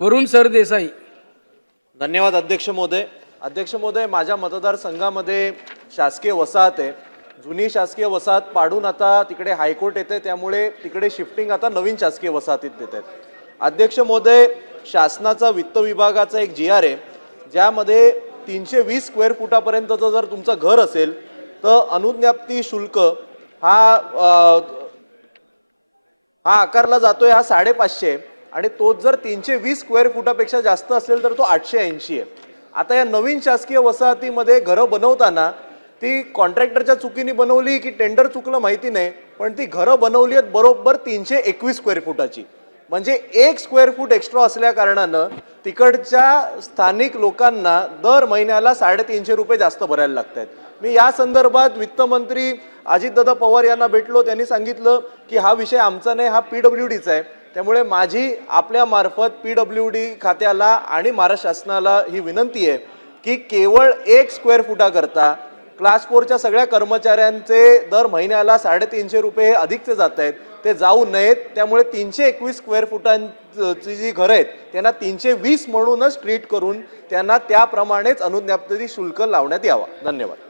वरुण सरदेसाई धन्यवाद अध्यक्ष महोदय. अध्यक्ष महोदय माझ्या मतदारसंघामध्ये शासकीय वसाहत आहे. जुनी शासकीय वसाहत पाडून आता तिकडे हायकोर्ट येते त्यामुळे तिकडे शिफ्टिंग आता नवीन शासकीय वसाहतीत देत आहेत अध्यक्ष महोदय शासनाचा वित्त विभागाचा एक जी आर आहे ज्यामध्ये तीनशे वीस स्क्वेअर फुटापर्यंतचं जर तुमचं घर असेल तर अनुज्ञाप्ती शुल्क हा हा आकारला जातोय हा साडेपाचशे आहे. आणि तोच जर तीनशे वीस स्क्वेअर फुटापेक्षा जास्त असेल तर तो आठशे ऐंशी आहे. आता या नवीन शासकीय वसाहतीमध्ये घरं बनवताना ती कॉन्ट्रॅक्टरच्या चुकीने बनवली की टेंडर चुकलं माहिती नाही पण ती घरं बनवली आहेत बरोबर तीनशे एकवीस स्क्वेअर फुटाची. म्हणजे एक स्क्वेअर फूट एक्स्ट्रा असल्या कारणानं तिकडच्या स्थानिक लोकांना दर महिन्याला साडेतीनशे रुपये जास्त भरायला लागत आहेत मी या संदर्भात वित्तमंत्री अजितदादा पवार यांना भेटलो त्यांनी सांगितलं की हा विषय आमचा नाही हा पी डब्ल्यू डीचा आहे. त्यामुळे माझी आपल्यामार्फत पी डब्ल्यू डी खात्याला आणि महाराष्ट्र शासनाला ही विनंती आहे की केवळ एक स्क्वेअर फुटाकरता क्लास फोरच्या सगळ्या कर्मचाऱ्यांचे दर महिन्याला साडेतीनशे रुपये हे अधिकचे जात आहेत. ते जाऊ नयेत. त्यामुळे तीनशे एकवीस स्क्वेअर फुटांची जी घरं आहेत त्यांना तीनशे वीस म्हणूनच ट्रीट करून त्यांना त्याप्रमाणेच अनुज्ञप्ती शुल्क लावण्यात यावा. धन्यवाद.